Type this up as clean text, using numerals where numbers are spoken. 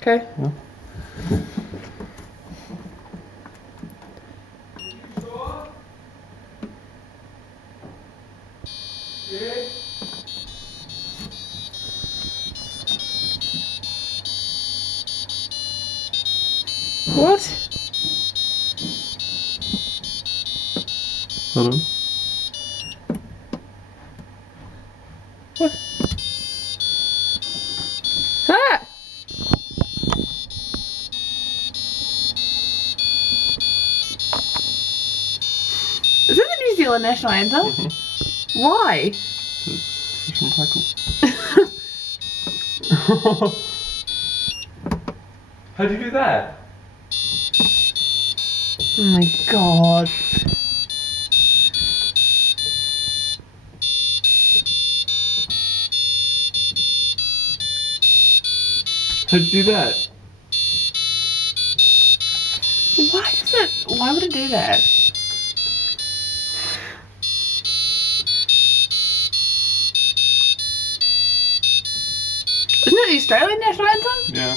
Okay. Yeah. What? Hold on. What? Ah! Is that the New Zealand National Anthem? Mm-hmm. Why? Fish and tackle. How'd you do that? Oh my god. How'd you do that? Why would it do that? Isn't it the Australian National Anthem? Yeah.